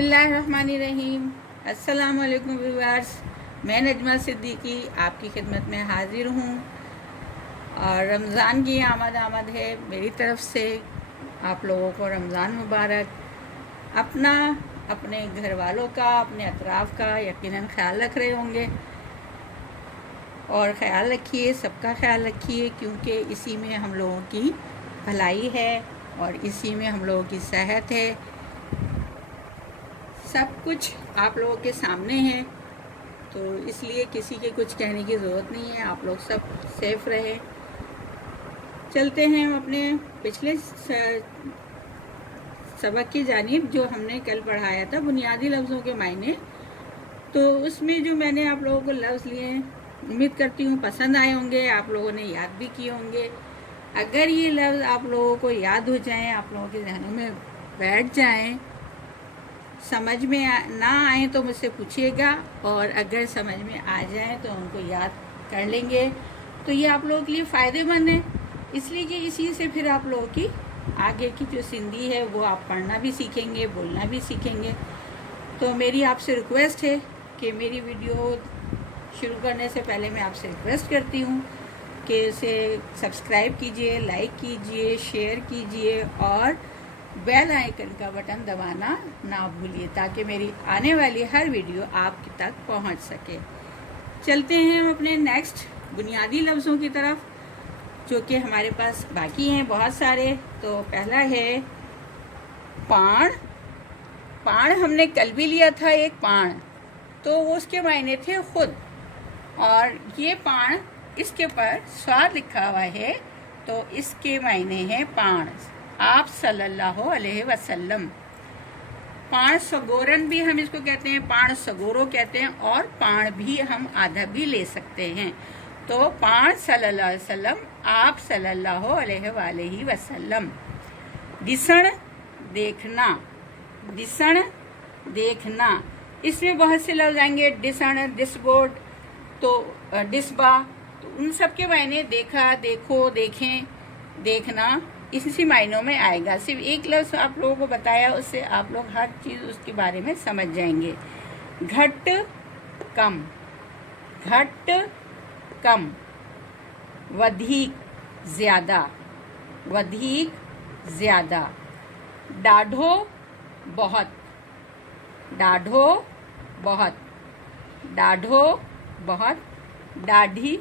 बिस्मिल्लाहिर्रहमानिर्रहीम। अस्सलाम वालेकुम व्यूअर्स, मैं नजमा सिद्दीकी आपकी खिदमत में हाजिर हूँ और रमज़ान की आमद है मेरी तरफ से। आप लोगों को रमज़ान मुबारक। अपना, अपने घर वालों का, अपने अतराफ़ का यकीनन ख्याल रख रहे होंगे और ख़्याल रखिए, सबका ख्याल रखिए, क्योंकि इसी में हम लोगों की भलाई है और इसी में हम लोगों की सेहत है। सब कुछ आप लोगों के सामने है, तो इसलिए किसी के कुछ कहने की ज़रूरत नहीं है। आप लोग सब सेफ रहे। चलते हैं हम अपने पिछले सबक की जानिब, जो हमने कल पढ़ाया था बुनियादी लफ्ज़ों के मायने। तो उसमें जो मैंने आप लोगों को लफ्ज़ लिए, उम्मीद करती हूँ पसंद आए होंगे, आप लोगों ने याद भी किए होंगे। अगर ये लफ्ज़ आप लोगों को याद हो जाएं, आप लोगों के जहनों में बैठ जाएं, समझ में ना आए तो मुझसे पूछिएगा, और अगर समझ में आ जाए तो उनको याद कर लेंगे। तो ये आप लोगों के लिए फ़ायदेमंद है, इसलिए कि इसी से फिर आप लोगों की आगे की जो सिंधी है वो आप पढ़ना भी सीखेंगे, बोलना भी सीखेंगे। तो मेरी आपसे रिक्वेस्ट है कि मेरी वीडियो शुरू करने से पहले मैं आपसे रिक्वेस्ट करती हूँ कि इसे सब्सक्राइब कीजिए, लाइक कीजिए, शेयर कीजिए और बेल आइकन का बटन दबाना ना भूलिए, ताकि मेरी आने वाली हर वीडियो आप तक पहुंच सके। चलते हैं हम अपने नेक्स्ट बुनियादी लफ्ज़ों की तरफ, जो कि हमारे पास बाकी हैं बहुत सारे। तो पहला है पाण। पाण हमने कल भी लिया था, एक पाण, तो उसके मायने थे खुद, और ये पाण इसके पर स्वाद लिखा हुआ है, तो इसके मायने हैं पाण, आप सल्लल्लाहु अलैहि वसल्लम। पाण सगोरन भी हम इसको कहते हैं, पाण सगोरो कहते हैं, और पाण भी हम आधा भी ले सकते हैं। तो पाण सल्लल्लाहु अलैहि वसल्लम, आप सल्लल्लाहु अलैहि वसल्लम। दिसण, देखना, दिसण देखना, इसमें बहुत से लफ्ज़ आएंगे, डिसण, डिसबोट, तो डिसबा, तो उन सब के मायने देखा, देखो, देखें, देखना, इसी मायनों में आएगा। सिर्फ एक लफ्ज़ आप लोगों को बताया, उससे आप लोग हर चीज़ उसके बारे में समझ जाएंगे। घट, कम, घट, कम, वधिक, ज़्यादा, वधिक, ज़्यादा। डाढ़ो, बहुत, डाढ़ो, बहुत, डाढ़ो, बहुत, डाढ़ी,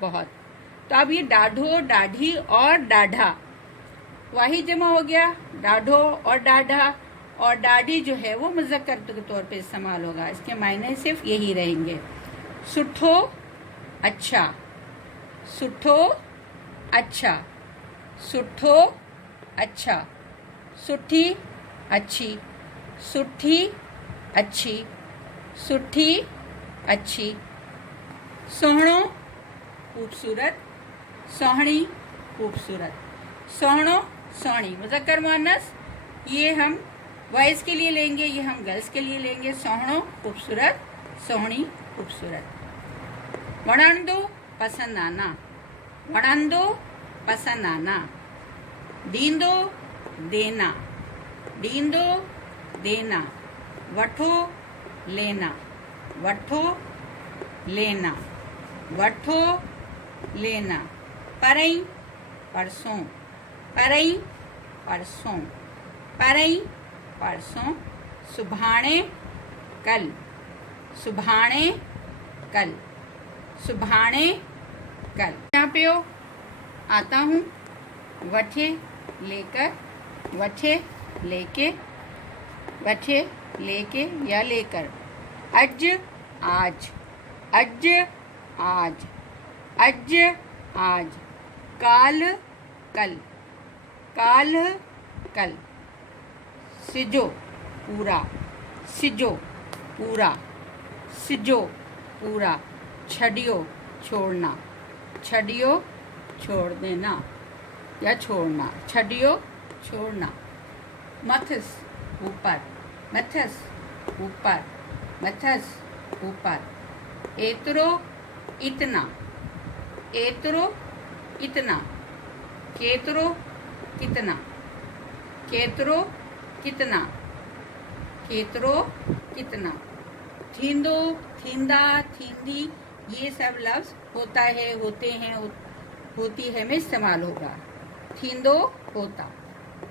बहुत। तो अब ये डाढ़ो, डाढ़ी और डाढ़ा वही जमा हो गया, डाढ़ो और डाढ़ा, और डाढ़ी जो है वो मुज़क्कर के तौर पे इस्तेमाल होगा। इसके मायने सिर्फ यही रहेंगे। सुठो, अच्छा, सुठो, अच्छा, सुठो, अच्छा, सुठी, अच्छी, सुठी, अच्छी, सुठी, अच्छी। सोहणो, खूबसूरत, सोहणी, खूबसूरत, सोहणो, सोहणी, मुज़क्कर मुअन्नस, ये हम बॉयज़ के लिए लेंगे, ये हम गर्ल्स के लिए लेंगे। सोहणो, खूबसूरत, सोहणी, खूबसूरत। वणंदो, पसंद आना, वणंदो, पसंद आना। दींदो, देना, दींदो, देना। वठो, लेना, वठो, लेना, वठो, लेना। परई, परसों, परई, परसों, परई, परसों। सुभाणे, कल, सुभाणे, कल, सुभाणे, कल। यहाँ पे हो, आता हूँ, वठे, लेकर, वठे, लेके, वठे, लेके या लेकर। अज, आज, अज, आज, अज, आज। काल, कल, काल, कल। सिजो, पूरा, सिजो, पूरा, सिजो, पूरा। छड़ियो, छोड़ना, छड़ियो, छोड़ देना या छोड़ना, छड़ियो, छोड़ना। मथस, ऊपर, मथस, ऊपर, मथस, ऊपर। एतरो, इतना, एतरो, इतना। केतरो, कितना, केतरो, कितना, केतरो कितना। थींदो, थींदा, थींदी, ये सब लफ्ज होता है, होते हैं, होती है में इस्तेमाल होगा। थींदो होता,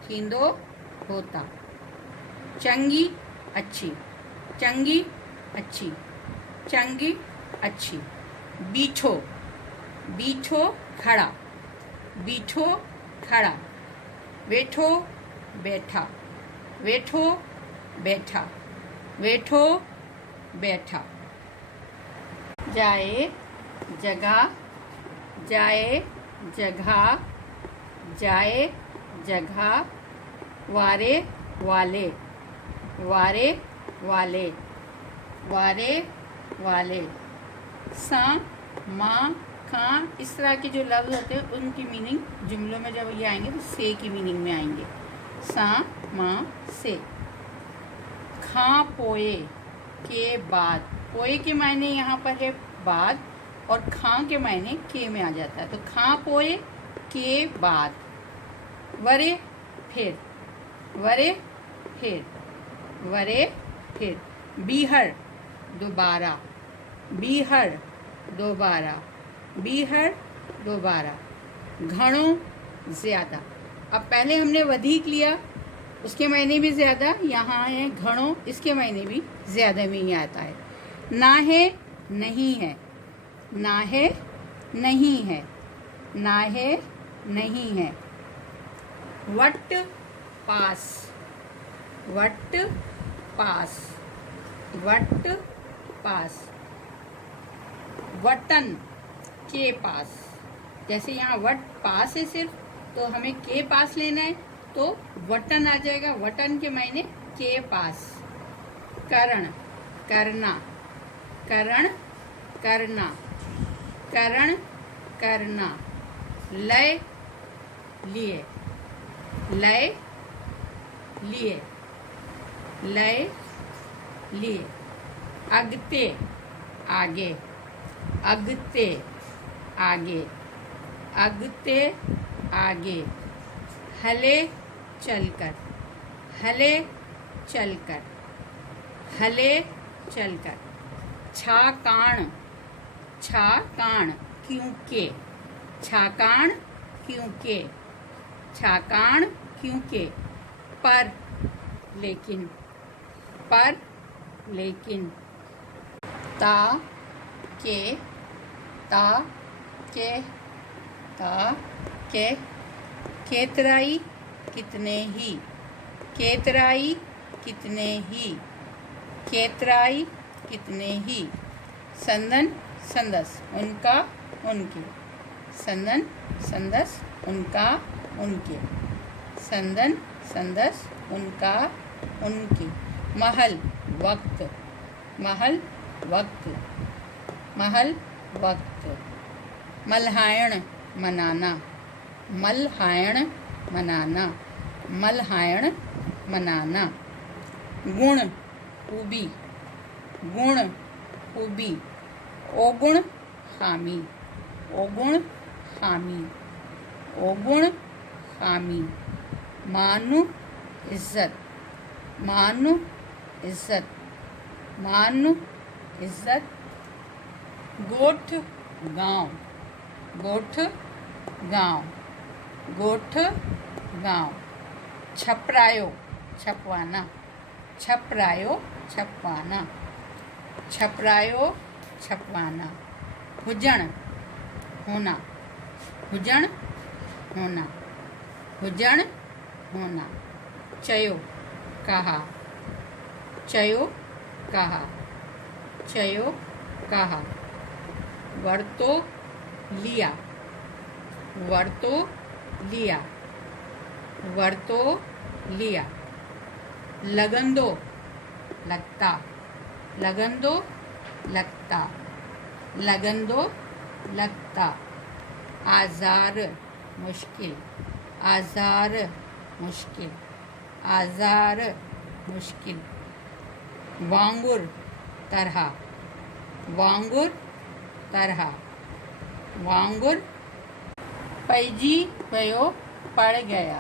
थींदो होता। चंगी अच्छी, चंगी अच्छी, चंगी अच्छी। बीछो, बीछो खड़ा, बीछो खड़ा। वेठो बैठा, वेठो बैठा, वेठो बैठा। जाए जगह, जाए जगह, जाए जगह। वारे वाले, वारे वाले, वारे वाले। सा, माँ, खां, इस तरह के जो लफ्ज़ होते हैं उनकी मीनिंग जुमलों में जब ये आएंगे तो से की मीनिंग में आएंगे। सा, माँ, से। खां पोए के बाद, पोए के मायने यहाँ पर है बाद, और खां के मायने के में आ जाता है, तो खां पोए के बाद। वरे फिर, वरे फिर, वरे फिर। बीहर दोबारा, बीहर दोबारा, बीहर दोबारा। घणो ज़्यादा। अब पहले हमने वधिक लिया, उसके मायने भी ज़्यादा, यहाँ है घणो, इसके मायने भी ज़्यादा में ही आता है। ना है नहीं है, ना है नहीं है, ना है नहीं है। वट पास, वट पास, वट पास। वतन के पास, जैसे यहाँ वट पास है सिर्फ, तो हमें के पास लेना है तो वतन आ जाएगा। वतन के मायने के पास। करण करना, करण करना, करण करना। लय लिए, लय लिए, लय लिए। अगते आगे, अगते आगे, अगते आगे। हले चलकर, हले चलकर, हले चलकर। छाकाण, छाकाण क्योंकि, छाकाण क्योंकि, छाकाण क्योंकि। पर लेकिन, पर लेकिन। ता के, ता के, ता के। केतराई कितने ही, केतराई कितने ही, केतराई कितने ही। संदन संदस उनका उनके, संदन संदस उनका उनके, संदन संदस उनका उनके। महल वक्त, महल वक्त, महल वक्त। मल्हायण मनाना, मल्हायण मनाना, मल्हायण मनाना। गुण खूबी, गुण खूबी। ओगुण खामी, ओगुण खामी, ओगुण खामी। मानु इज्जत, मानु इज्जत, मानु इज्जत। गोठ गांव, गोठ गांव, गोठ गांव। छपरायो छपवाना, छपरायो छपवाना, छपरायो छपवाना। हुजण होना, हुजण होना, हुजण होना। चयो कहा, चयो कहा, चयो कहा। वर्तो लिया, वर्तो लिया, वर्तो लिया। लगन दो लगता, लगन दो लगता, लगन दो लगता। आज़ार मुश्किल, आज़ार मुश्किल, आज़ार मुश्किल। वांगुर तरह, वांगुर तरह, वांगुर। पैजी वयो पड़ गया,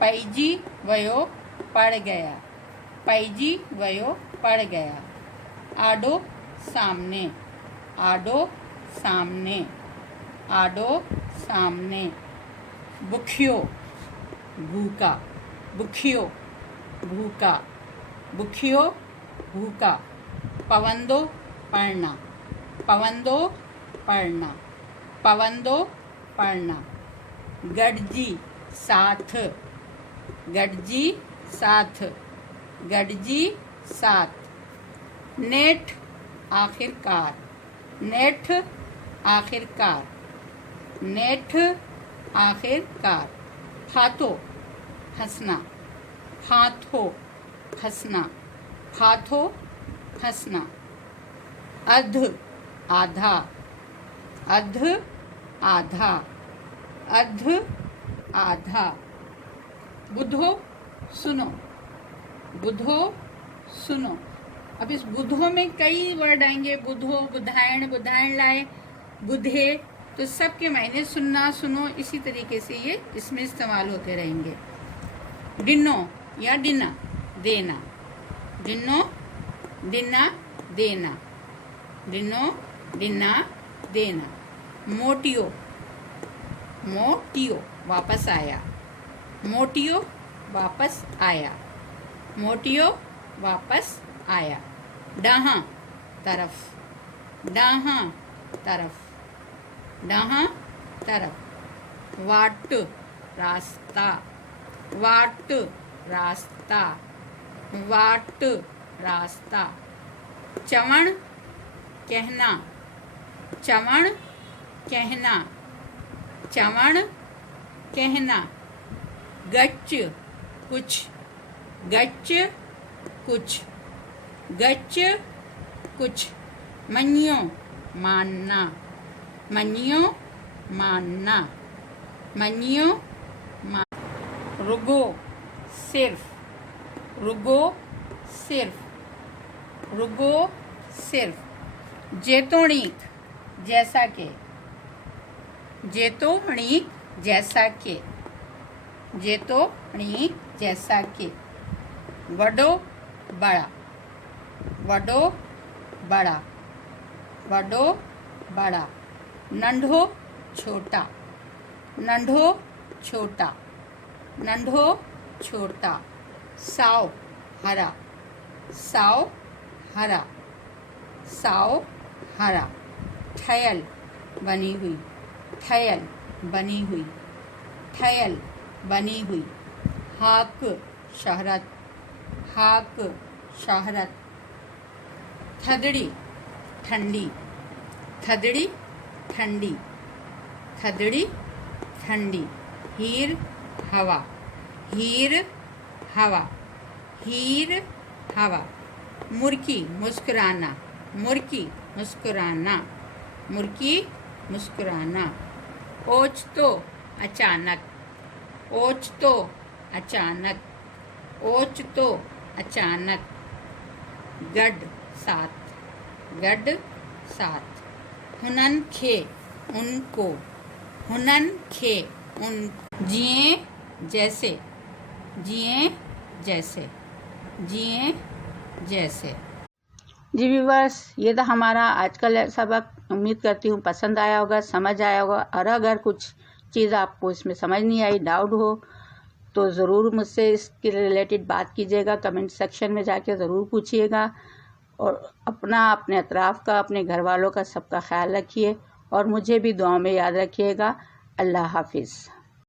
पैजी वयो पड़ गया, पैजी वयो पड़ गया। आडो सामने, आडो सामने, आडो सामने। बुखियो भूखा, बुखियो भूखा, बुखियो भूखा। पवंदो पढ़ना, पवंदो पढ़ना, पवंदो पढ़ना। गडजी साथ, गडजी साथ, गडजी साथ। नेठ आखिरकार, नेठ आखिरकार, नेठ आखिरकार। फातो हंसना, फाथो हंसना, फाथो हंसना। अध आधा, अध आधा, अध आधा। बुधो सुनो, बुधो सुनो। अब इस बुधो में कई वर्ड आएंगे, बुधो, बुधायण, बुधायण लाए, बुधे, तो सबके मायने सुनना, सुनो, इसी तरीके से ये इसमें इस्तेमाल होते रहेंगे। डिनो या डिना देना, डिनो डिना देना, डिनो डिना देना। मोटियो, मोटियो वापस आया, मोटियो वापस आया, मोटियो वापस आया। डाहा तरफ, डाहा तरफ, डाहा तरफ। वाट रास्ता, वाट रास्ता, वाट रास्ता। चवण कहना, चवण कहना, चवण कहना। गच कुछ, गच कुछ, गच कुछ। मनियो मानना, मनियो मानना, मनियो मान। रुगो सिर्फ, रुगो सिर्फ, रुगो सिर्फ। जेतोणीक जैसा के, जेतोणीक जैसा के, जेतोणीक जैसा के। वडो बड़ा, वडो बड़ा, वडो बड़ा। नंढो छोटा, नंढो छोटा, नंढो छोटा। साव हरा, साव हरा, साव हरा। ठयल बनी हुई, ठयल बनी हुई, ठयल बनी हुई। हाक शहरत, हाक शहरत। थदड़ी ठंडी, थदड़ी ठंडी, थदड़ी ठंडी। हीर हवा, हीर हवा, हीर हवा। मुर्की मुस्कुराना, मुर्की मुस्कुराना, मुर्की मुस्कुराना। ओचतो अचानक, ओचतो अचानक, ओचतो अचानक। गड साथ, गड साथ। हुनन खे उनको, हुनन खे उनको। जिए जैसे, जिए जैसे, जिए जैसे। जी व्यूअर्स, ये था हमारा आज का सबक। उम्मीद करती हूँ पसंद आया होगा, समझ आया होगा। और अगर कुछ चीज़ आपको इसमें समझ नहीं आई, डाउट हो, तो ज़रूर मुझसे इसके रिलेटेड बात कीजिएगा। कमेंट सेक्शन में जाके ज़रूर पूछिएगा। और अपना, अपने अतराफ़ का, अपने घर वालों का, सबका ख्याल रखिए। और मुझे भी दुआ में याद रखिएगा। अल्लाह हाफिज़।